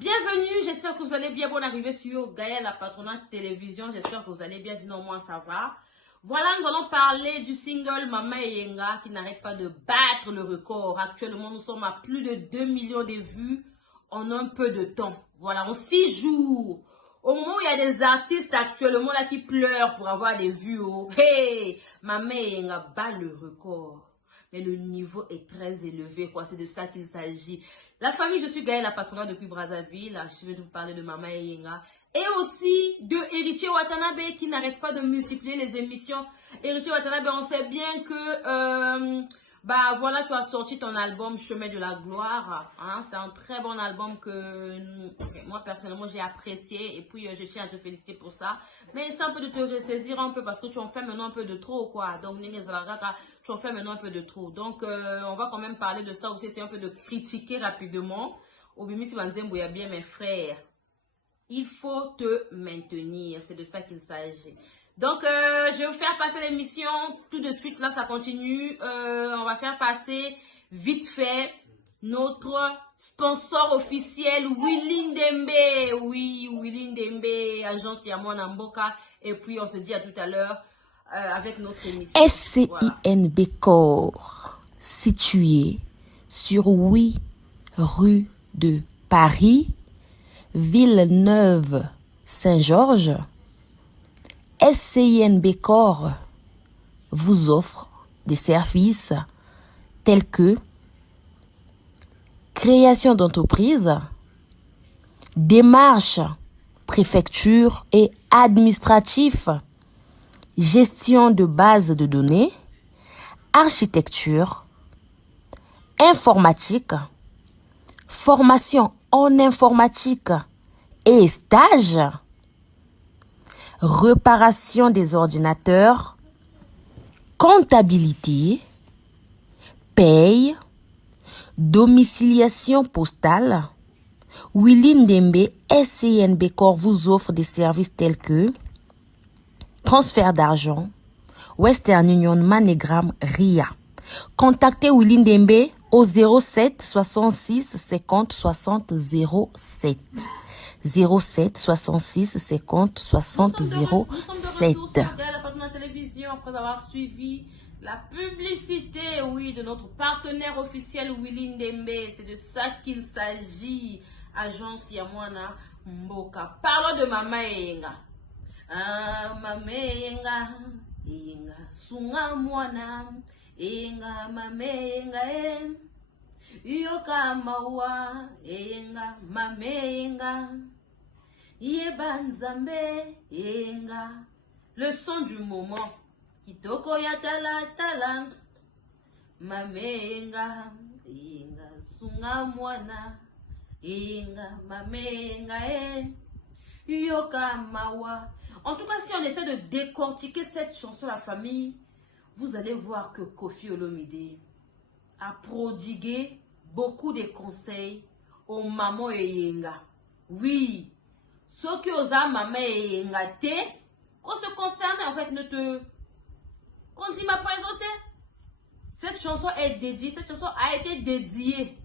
Bienvenue, j'espère que vous allez bien. Bonne arrivée sur Gaël, la patronate télévision. J'espère que vous allez bien, sinon moi ça va. Voilà, nous allons parler du single Mama Yenga qui n'arrête pas de battre le record. Actuellement, nous sommes à plus de 2 millions de vues en un peu de temps. Voilà, en 6 jours. Au moment où il y a des artistes actuellement là qui pleurent pour avoir des vues, oh, hey, Mama Yenga bat le record. Mais le niveau est très élevé, quoi. C'est de ça qu'il s'agit. La famille, je suis Gaël, la patronale depuis Brazzaville. Je vais vous parler de Mama Yenga. Et aussi de Héritier Watanabe qui n'arrête pas de multiplier les émissions. Héritier Watanabe, on sait bien que voilà, tu as sorti ton album Chemin de la Gloire. Hein? C'est un très bon album que moi personnellement j'ai apprécié. Et puis je tiens à te féliciter pour ça. Mais c'est un peu de te ressaisir un peu parce que tu en fais maintenant un peu de trop, quoi. Donc tu en fais maintenant un peu de trop. Donc on va quand même parler de ça aussi. C'est un peu de critiquer rapidement. Obimi Sibanzembo, il y a bien mes frères. Il faut te maintenir. C'est de ça qu'il s'agit. Donc, je vais vous faire passer l'émission tout de suite. Là, ça continue. On va faire passer vite fait notre sponsor officiel, Willy Ndembe. Oui, Willy Ndembe, agence Yamon Mboka. Et puis, on se dit à tout à l'heure avec notre émission. SCINB Corps, situé sur 8 rue de Paris, Villeneuve-Saint-Georges. SCINB Corps vous offre des services tels que création d'entreprise, démarches, préfecture et administratif, gestion de bases de données, architecture, informatique, formation en informatique et stage, réparation des ordinateurs, comptabilité, paye, domiciliation postale. Willy Ndembe SCINB Corps vous offre des services tels que transfert d'argent, Western Union, MoneyGram, RIA. Contactez Willy Ndembe au 07 66 50 60 07. 07 66 50 60 07. Après avoir suivi la publicité, oui, de notre partenaire officiel Willy Ndembe. C'est de ça qu'il s'agit. Agence Yamwana Mboka. Parlons de Mama Yenga. Ah, Mama Yenga, Yenga, Sunga Mwana, Yenga, Mama Yenga, Yoka Mawa, Yenga, Mama Yenga, Yeba Nzambe, Yenga. Le son du moment. Kitoko ya tala tala. Mama Yenga, Yenga, Sunga Mwana, Yenga, Mama Yenga, Yoka Mawa. En tout cas, si on essaie de décortiquer cette chanson, la famille, vous allez voir que Koffi Olomide a prodigué beaucoup de conseils aux mamans et Yenga. Oui, ceux qui osent maman et Yenga, qu'on se concerne, en fait, qu'on s'y m'a présenté. Cette chanson est dédiée, cette chanson a été dédiée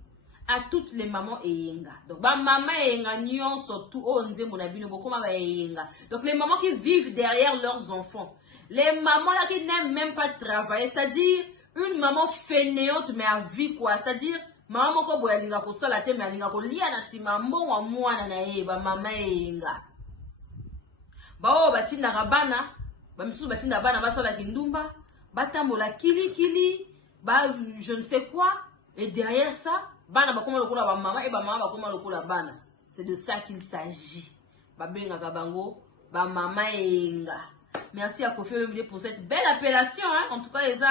à toutes les mamans et Yenga. Donc, maman et Yenga, surtout, donc, les mamans qui vivent derrière leurs enfants. Les mamans là qui n'aiment même pas travailler. C'est-à-dire, une maman fainéante, mais à vie, quoi. C'est-à-dire, maman ko boya linga ko sala te, mais linga ko lia na sima mbon wa mwana na ye, maman et Yenga. Batinda rabana, misusu batinda bana basala kindumba, batambola kili, je ne sais quoi. Et derrière ça, bana bakoma lokola ba maman et ba maman bakoma lokola bana. C'est de ça qu'il s'agit. Babenga kabango, ba maman Yenga. Merci à Koffi Olomide pour cette belle appellation, hein. En tout cas, les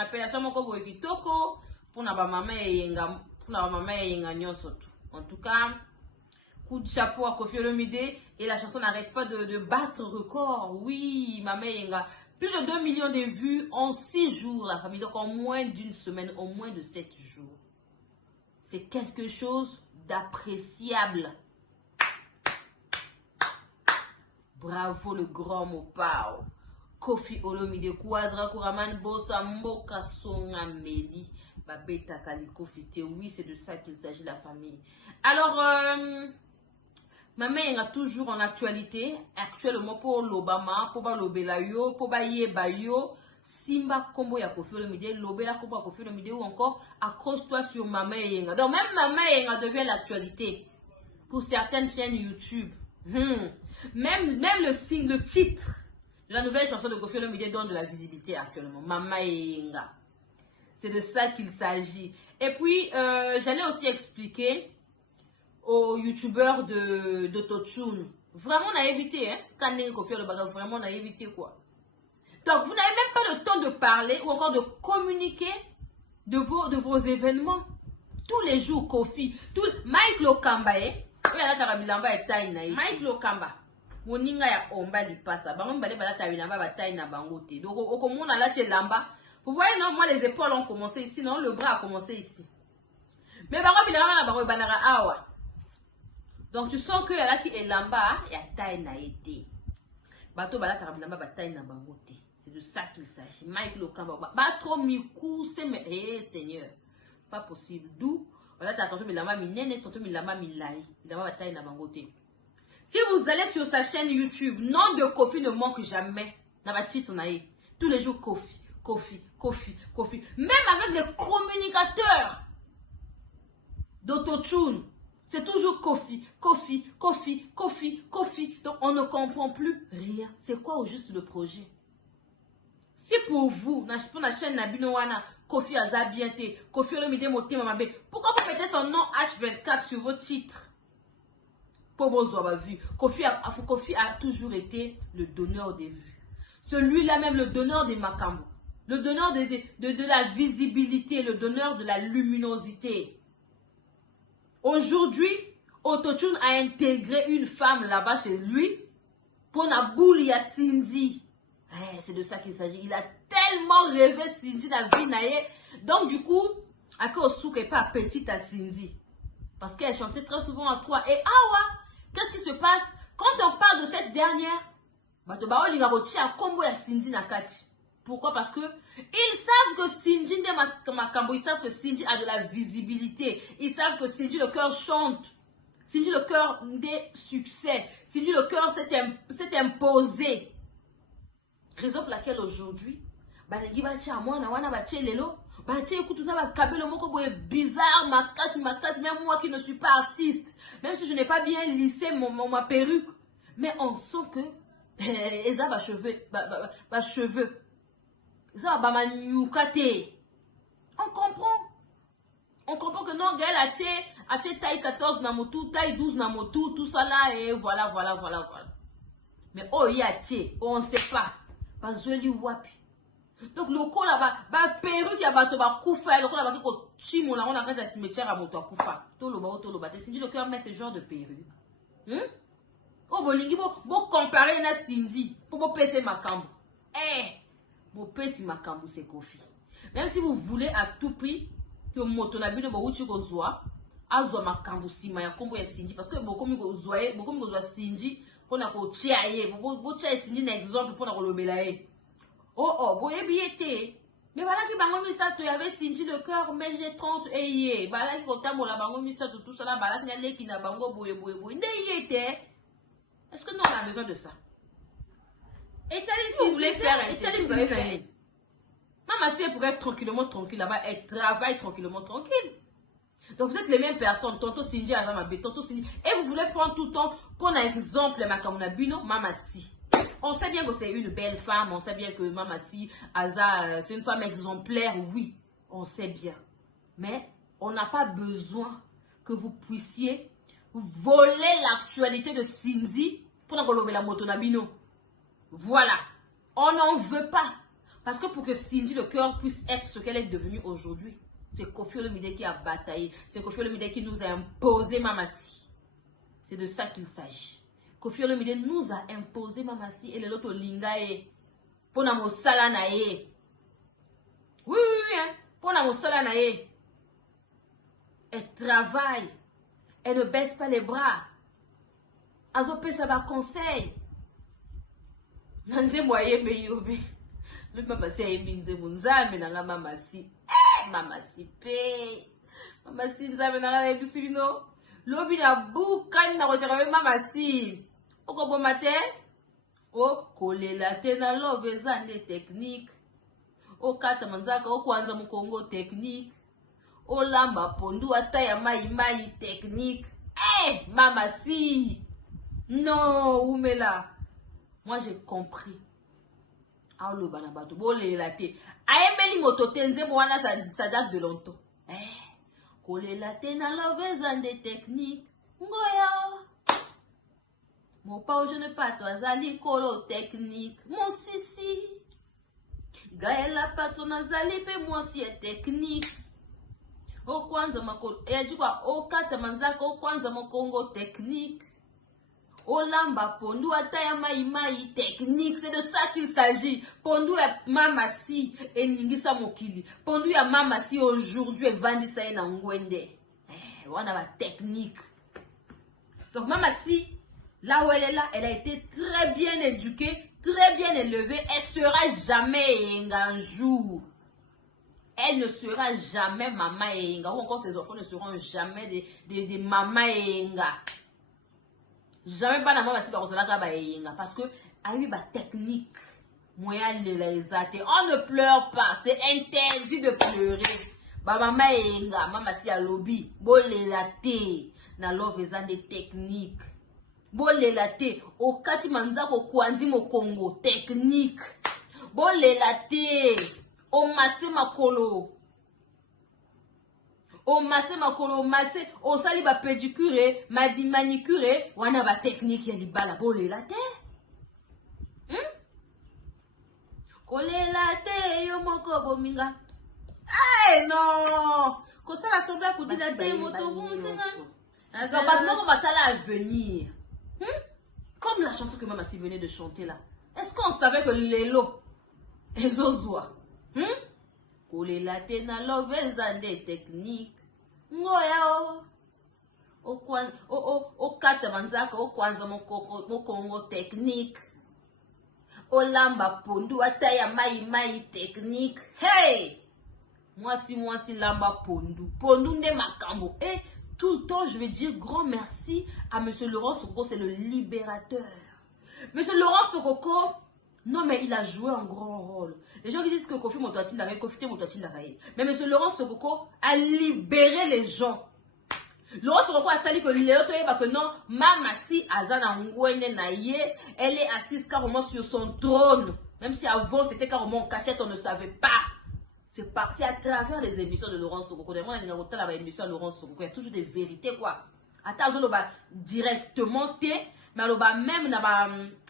appellation moko boye kitoko pour na ba maman Yenga, pour na ba maman Yenga nyonso. En tout cas, coup de chapeau à Koffi Olomide et la chanson n'arrête pas de battre record. Oui, maman Yenga. Plus de 2 millions de vues en 6 jours, la famille. Donc, en moins d'une semaine, en moins de 7 jours. C'est quelque chose d'appréciable. Bravo, le grand Mopao. Koffi Olomide, Quadra, Kouraman, Bossa, Mboka, Songa, Meli, Babeta, Kali, Koffi, oui, c'est de ça qu'il s'agit, la famille. Alors, Maman est toujours en actualité, actuellement pour l'Obama, pour l'Obela yo, pour Yeba yo, Simba Kombo ya Koffi Olomide, l'Obela Kombo ya Koffi Olomide ou encore accroche-toi sur Maman Yenga. Donc même Maman Yenga devient l'actualité pour certaines chaînes YouTube. Même le titre de la nouvelle chanson de Koffi Olomide donne de la visibilité actuellement. Maman Yenga. C'est de ça qu'il s'agit. Et puis, j'allais aussi expliquer aux youtubeurs d'Autotune. Vraiment, on a évité, hein. Quand on a Koffi Olomide, vraiment, on a évité quoi. Donc, vous n'avez même pas le temps de parler ou encore de communiquer de vos événements. Tous les jours, Koffi. Mike Lokamba, Mike Lokamba. Moninga ya omba lipasa. Bango mbale bala tabilamba bataille na bangote. Donc, au comment on a là lamba. Vous voyez, non, moi, les épaules ont commencé ici, non, le bras a commencé ici. Mais bango bilamba na bango banara awa. Donc, tu sens que là qui est là-bas, il y a taille na été. Bato bala tabilamba bataille na bangote. C'est de ça qu'il s'agit. Mike Lokamba. Ba trop mikou, c'est mais, Seigneur. Pas possible. D'où, voilà, t'as tonton Milama Minene, tonton Milama Milai. Milama bataille na bangote. Si vous allez sur sa chaîne YouTube, nom de Koffi ne manque jamais. Dans ma titre, on a eu. Tous les jours, Koffi, Koffi, Koffi, Koffi. Même avec les communicateurs d'Autotune, c'est toujours Koffi, Koffi, Koffi, Koffi, Koffi. Donc, on ne comprend plus rien. C'est quoi au juste le projet? Si pour vous, dans la chaîne Nabino Wana, Koffi Azabiente, Koffi Olomide Motema Mabe, pourquoi vous mettez son nom H24 sur vos titres? Pour vos avoir vu, Koffi a toujours été le donneur des vues. Celui-là même, le donneur des Makambo. Le donneur de la visibilité, le donneur de la luminosité. Aujourd'hui, Autotune a intégré une femme là-bas chez lui pour la boule ya Cindy. C'est de ça qu'il s'agit. Il a tellement rêvé Cindy dans la vie naïe. Donc du coup, à cause souk est pas petite à Cindy. Parce qu'elle chantait très souvent à trois. Et qu'est-ce qui se passe? Quand on parle de cette dernière, pourquoi? Parce que ils savent que Cindy ils savent que Cindy a de la visibilité. Ils savent que Cindy le cœur chante. Cindy le cœur des succès. Cindy le cœur s'est imposé. Raison pour laquelle aujourd'hui, bizarre, même moi qui ne suis pas artiste, même si je n'ai pas bien lissé ma perruque, mais on sent que ils ont cheveux. On comprend. On comprend que non, Gaël a taille 14 na motu, taille 12 na motu, tout ça là, et voilà. Mais on ne sait pas. Donc le coup là-bas, perruque ya bato ba kufa, le coup là-bas ko chimo là on a fait cimetière à moto kufa. Tout le bas, c'est le cœur met ce genre de perruque. Bolingi bo comparer na Cindy pour bo pèser makambo. Bo pèser makambo c'est Koffi. Même si vous voulez à tout prix que moto na bino bo uchi ko zoa, azwa makambo sima ya kombo ya Cindy parce que beaucoup mi ko zoa Cindy pour na ko tia ye, bo tia Cindy na exemple pour na ko lobela ye. Boye biété. Mais voilà que bango misa tu avait Cindy le cœur, mais j'ai 30 et yé. Voilà que autant la bango misa tout ça là, voilà qu'il y a les qui n'a bango boye. Est-ce que nous on a besoin de ça? Et si vous voulez faire un vous allez faire. Maman, si elle pourrait être tranquille là-bas, elle travaille tranquillement tranquille. Donc vous êtes les mêmes personnes, tonton Cindy avant ma bête, tonton Cindy. Et vous voulez prendre tout le temps, prendre un exemple, ma kamuna bino, maman si. On sait bien que c'est une belle femme, on sait bien que Mama Si, Aza, c'est une femme exemplaire, oui, on sait bien. Mais on n'a pas besoin que vous puissiez voler l'actualité de Cindy pour enlever la moto nabino. Voilà, on n'en veut pas. Parce que pour que Cindy, le cœur, puisse être ce qu'elle est devenue aujourd'hui, c'est Koffi Olomide qui a bataillé, c'est Koffi Olomide qui nous a imposé Mama Si. C'est de ça qu'il s'agit. Koffi Olomide nous a imposé Mama Si et l'autre lingae pour na mosala na ye. Oui, hein, pour na mosala na ye. Elle travaille, elle ne baisse pas les bras. Azope ça va conseil. Nanze moye me yobe. Le Mama Si aye minze munzame na Mama Si. Mama Si pe. Mama Si nzame na la ebisibino. Lobi na boucan na reserve mama si. Oko bon matin. O kolela te na love ezande technique. O kata manzaka o kwanza mukongo technique. O lamba pondu ata ya mai technique. Eh, mama si. Non, Oumela. Moi j'ai compris. Ah le banabato bolela te. Ayembeli moto tenze mwana ça date de longtemps. Kolela te na love ezande technique. Ngoya. Mon pa je ne pas toi zali kolo technique. Mon sisi. Gaëla patron azali pe moi si technique. O kwanza makolo. Et du quoi o kata manzaka o kwanza mokongo technique. O lamba pondu ata ya mai technique. C'est de ça qu'il s'agit. Pondu ya mama si eningisa mokili. Pondu ya mama si aujourd'hui vendisa ena ngwende. Wana ba technique. Donc mama si là où elle est là, elle a été très bien éduquée, très bien élevée. Elle sera jamais un jour. Elle ne sera jamais maman Enga. Ou encore ses enfants ne seront jamais des maman Enga. Jamais pas la maman si Enga. Parce que a eu ma technique. Moyen de les athées. On ne pleure pas. C'est interdit de pleurer. Ba maman Enga. Maman si a lobby. Bon les latés. Na love des techniques. Bolela te okati manzako kwanzi mokongo technique. Bolela te o masse makolo. O masse makolo masse o sali ba pédicure, manicure, wana ba technique ya libala bolela te. Kolela te yo moko bominga. Eh non. Ko sala sobla ko dila te moto bunzinga. Azabatno batala à venir. Comme la chanson que Mama Si venait de chanter là. Est-ce qu'on savait que Lelo et Zozua Kolela te na love ezande technique. Ngoya o kata manzaka o kwanza mokongo technique. O lamba pondu ata ya mai technique. Hey! Moi si lamba pondu. Pondu nde makambo. Eh, tout le temps, je vais dire grand merci à Monsieur Laurent Sokoko, c'est le libérateur. Monsieur Laurent Sokoko, non mais il a joué un grand rôle. Les gens qui disent que Kofi Motoatine d'Araï, Kofi Motoatine d'Araï. Mais Monsieur Laurent Sokoko a libéré les gens. Laurent Sokoko a sali que Léo que non, Mama Si Azana Ngwene Naye, elle est assise carrément sur son trône. Même si avant c'était carrément en cachette, on ne savait pas. C'est à travers les émissions de Laurence Sokoko. Il y a émission de Laurence Sokoko. Il y a toujours des vérités, quoi. Attends, directement, mais même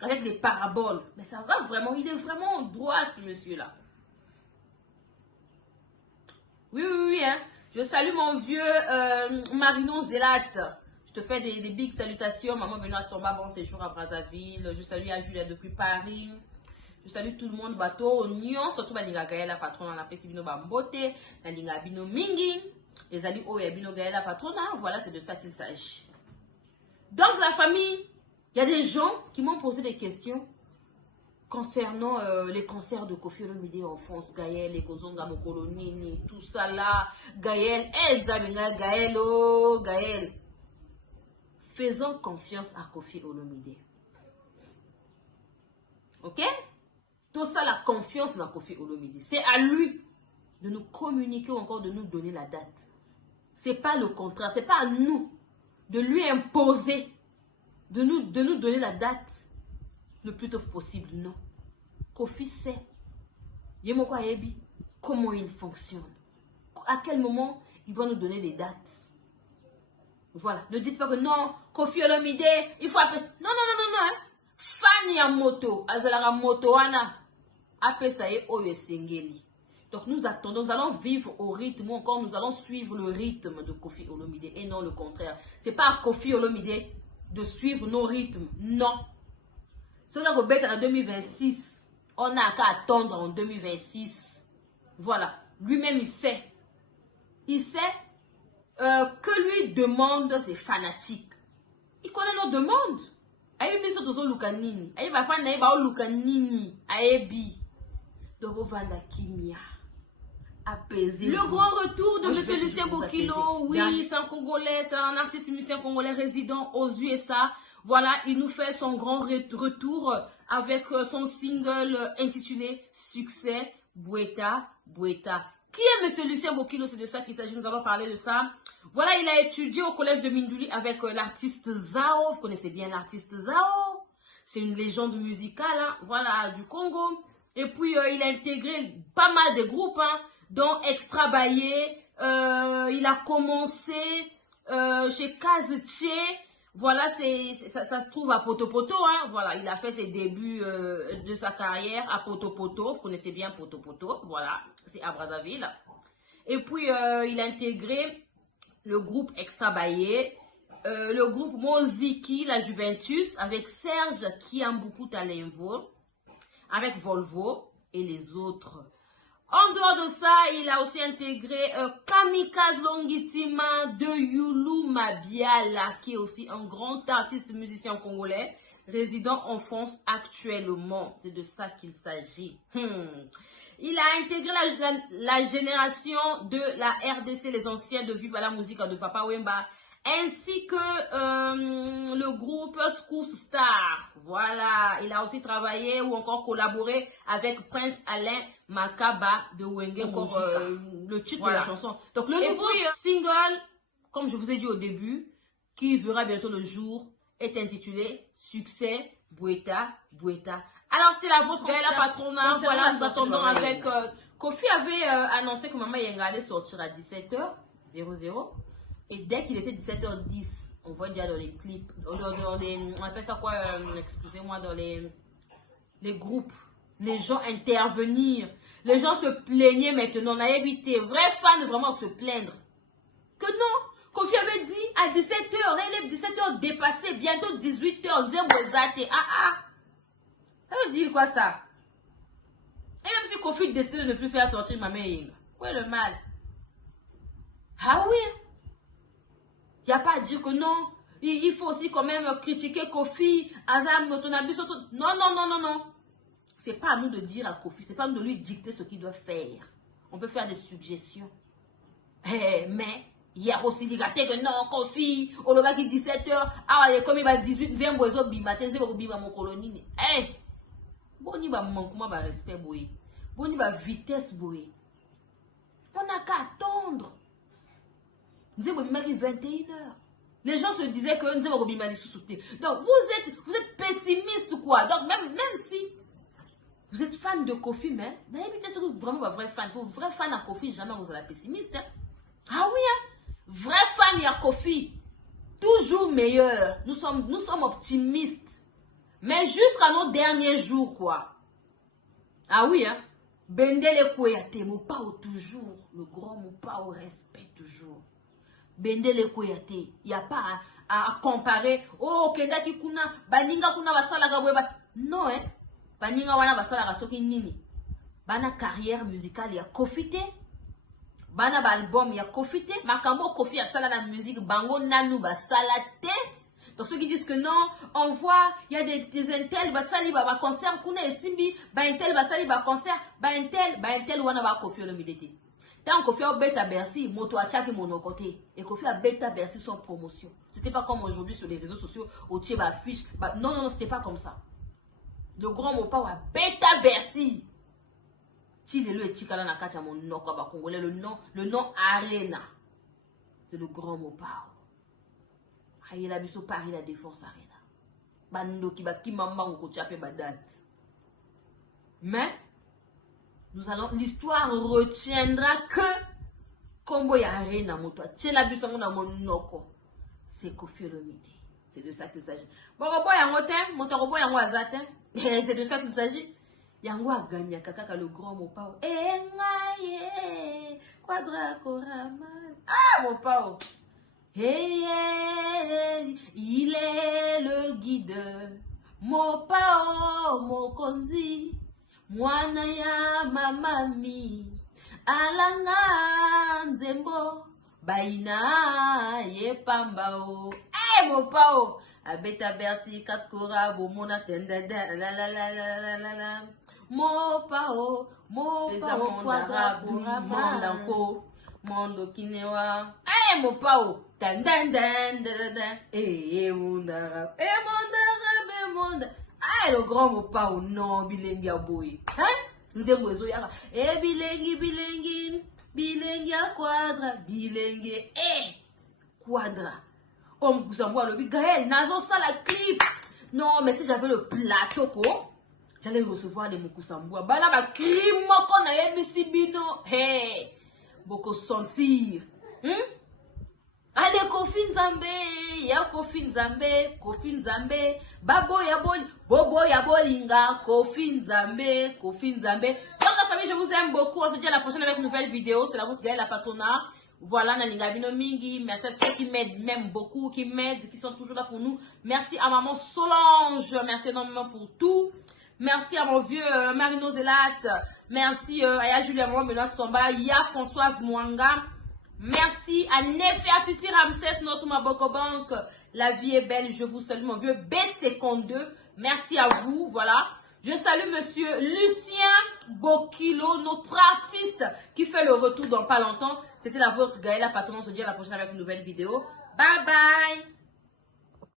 avec des paraboles. Mais ça va vraiment, il est vraiment droit, ce monsieur-là. Oui, hein. Je salue mon vieux Marino Zélat. Je te fais des big salutations. Maman Benoît Somba, bon séjour à Brazzaville. Je salue à Julia depuis Paris. Je salue tout le monde, bateau, Nyon, surtout Balinga Gaëla, patron, la Pesibino Bambote, la Linga Bino Mingi, les alliés Bino Gaëla, patron, voilà, c'est de ça qu'il s'agit. Donc, la famille, il y a des gens qui m'ont posé des questions concernant les concerts de Kofi Olomide en France, Gaël, les Kozonga Mokolonini, tout ça là, Gaël, Gaël, oh, Gaël. Faisons confiance à Kofi Olomide. Ok? Tout ça, la confiance dans Kofi Olomide. C'est à lui de nous communiquer ou encore de nous donner la date. C'est pas le contraire. C'est pas à nous de lui imposer, de nous donner la date le plus tôt possible. Non. Kofi sait. Comment il fonctionne. À quel moment il va nous donner les dates. Voilà. Ne dites pas que non, Kofi Olomide, il faut appeler. Non. Hein. Fanny a moto, Azalara moto, Anna. Apesaye Oye Sengeli. Donc nous attendons, nous allons vivre au rythme, encore nous allons suivre le rythme de Kofi Olomide et non le contraire. C'est pas à Kofi Olomide de suivre nos rythmes, non. C'est là qu'en 2026, on n'a qu'à attendre en 2026. Voilà, lui-même il sait. Il sait que lui demande ses fanatiques. Il connaît nos demandes. Ayebi so tozo lukanini. Ayebi afana na yeba lukanini. Ayebi. Dobo vanda kimia. apaisez. Le grand retour de M. Lucien vous Bokilo, oui, c'est un Congolais, c'est un artiste musicien congolais résident aux USA. Voilà, il nous fait son grand retour avec son single intitulé Succès, Boueta, Boueta. Qui est M. Lucien Bokilo? C'est de ça qu'il s'agit, nous allons parler de ça. Voilà, il a étudié au collège de Mindouli avec l'artiste Zao. Vous connaissez bien l'artiste Zao? C'est une légende musicale, hein, voilà, du Congo. Et puis, il a intégré pas mal de groupes, hein, dont Extra Baye. Il a commencé chez Kaztché. Voilà, ça se trouve à Potopoto, hein. Voilà, il a fait ses débuts de sa carrière à Potopoto. Vous connaissez bien Potopoto, voilà, c'est à Brazzaville. Et puis, il a intégré le groupe Extra Baye, le groupe Moziki, la Juventus, avec Serge Kiambuku Talenvo, avec Volvo et les autres. En dehors de ça, il a aussi intégré Kamikaze Longitima de Yulu Mabiala, qui est aussi un grand artiste musicien congolais, résident en France actuellement. C'est de ça qu'il s'agit. Il a intégré la génération de la RDC, les anciens de Vive la musique de Papa Wemba, ainsi que le groupe Scous Star. Voilà, il a aussi travaillé ou encore collaboré avec Prince Alain Makaba de Wenge, encore le titre de la chanson. Donc le nouveau single, comme je vous ai dit au début, qui verra bientôt le jour, est intitulé Succès, Boueta, Boueta. Alors c'est la vôtre, la Patrona. Voilà, nous attendons avec... Kofi avait annoncé que Mama Yenga allait sortir à 17h00. Et dès qu'il était 17h10, on voit déjà dans les clips, on appelle ça quoi, excusez-moi, dans les groupes, les gens intervenir. Les gens se plaignaient maintenant. On a évité, vrais fans vraiment se plaindre. Que non, Kofi avait dit à 17h, là il est 17h dépassé, bientôt 18h, ça veut dire quoi ça? Et même si Kofi décide de ne plus faire sortir Mama Yenga, quoi le mal? Ah oui, il n'y a pas à dire que non. Il faut aussi quand même critiquer Kofi, Azam, Notonabi, non, non, non, non, non. C'est pas à nous de dire à Kofi, c'est pas à nous de lui dicter ce qu'il doit faire. On peut faire des suggestions. Mais, il y a aussi des gâtés que non, Kofi, on le va qui 17h, comme il va 18, il va bimatin, il va bima mon colonie. Bon, il va manquer de respect, boy. Bon, il va vitesse, boy. On n'a qu'à attendre. Nous avons 21h. Les gens se disaient que nous avons sous-souté. Donc, vous êtes pessimiste ou quoi? Donc, même si vous êtes fan de Kofi, mais peut-être que vraiment un vrai fan. Pour vrai fan à Kofi, jamais vous êtes pessimiste. Hein? Ah oui, hein? Vrai fan à Kofi, toujours meilleur. Nous sommes optimistes. Mais jusqu'à nos derniers jours, quoi. Ah oui, hein? Bendele Koyate, Mopao toujours. Le grand Mopao respect toujours. Bendele Koyate, il n'y a pas à comparer. Oh, Kendaki Kuna, Baninga Kuna Basala Gabweba. Non, hein? Baninga Wana Basala Gasoki Nini. Bana carrière musicale, il y a Kofite. Bana album, il y a Kofite. Makambo Kofi a sala la musique, Bango Nanou Basala Te. Donc ceux qui disent que non, on voit, il y a des intels, Batsali Baba concert, Kuna et Simbi, Baintel Basali Baba concert, Baintel Wana Ba Kofi Olomidete. Tant Kofi a bêta Bercy, moto a tchaki mon côté. Et Kofi a bêta Bercy sans promotion. C'était pas comme aujourd'hui sur les réseaux sociaux, au tiers affiche. Non, non, non, c'était pas comme ça. Le grand Mopao a bêta Bercy. Si le est Tikala Nakacha mon nom, Congolais, le nom Arena. C'est le grand Mopao. Il a biso Paris la défense Arena. Bando qui baki maman ou kochape badate. Mais l'histoire retiendra que Combo ya Arena moto tchela biso na monoko. C'est Kofi Olomide. C'est de ça qu'il s'agit. Bon robo yango te, moto robo yango azate. C'est de ça qu'il s'agit. Yango a gagné kaka le grand Mopao. Ngaye quadra koraman. Ah Mopao. Hey, il est le guide, Mopao, Mokonzi, Mwana ya mamami, Alanga nzembo, Baina ye pambao. Hey, Mopao, Abeta Bercy, Katkora, Bomona Tendada, la la la la la la la. Mopao, Mopao, Quadra, Mandanko, Mondo Kinewa. Eh, Mopao, dan dan dan dan dan. Eh, Mondara, Mondara. Ah, le grand Mopao, non, Bilengi Aboy. Hein? Nous aimons les oeufs. Eh, Bilengi à Quadra, Bilengi, eh, Quadra. Oh, Mkousambwa, le Gaël, Nazo, ça la clip. Non, mais si j'avais le plateau, quoi, j'allais recevoir les Mkousambwa. Bah là, ma crime, qu'on a émis bino. Hey, beaucoup sentir. Allez, Kofi Nzambe, ya Kofi Nzambe, Babo Yabol, Bobo Yabolinga, Kofi Nzambe. Donc la famille, je vous aime beaucoup. On se dit à la prochaine avec une nouvelle vidéo. C'est la route Gaël la Patona. Voilà, Nalingabino Mingi. Merci à ceux qui m'aident, même beaucoup, qui m'aident, qui sont toujours là pour nous. Merci à maman Solange. Merci énormément pour tout. Merci à mon vieux Marino Zelat. Merci à Ya Julien Moua, Menat Somba, Ya Françoise Mwanga. Merci à Nefia Titi Ramsès, notre Maboko Bank. La vie est belle, je vous salue, mon vieux B52. Merci à vous, voilà. Je salue monsieur Lucien Bokilo, notre artiste qui fait le retour dans pas longtemps. C'était la vôtre, Gaëla Patron. On se dit à la prochaine avec une nouvelle vidéo. Bye bye.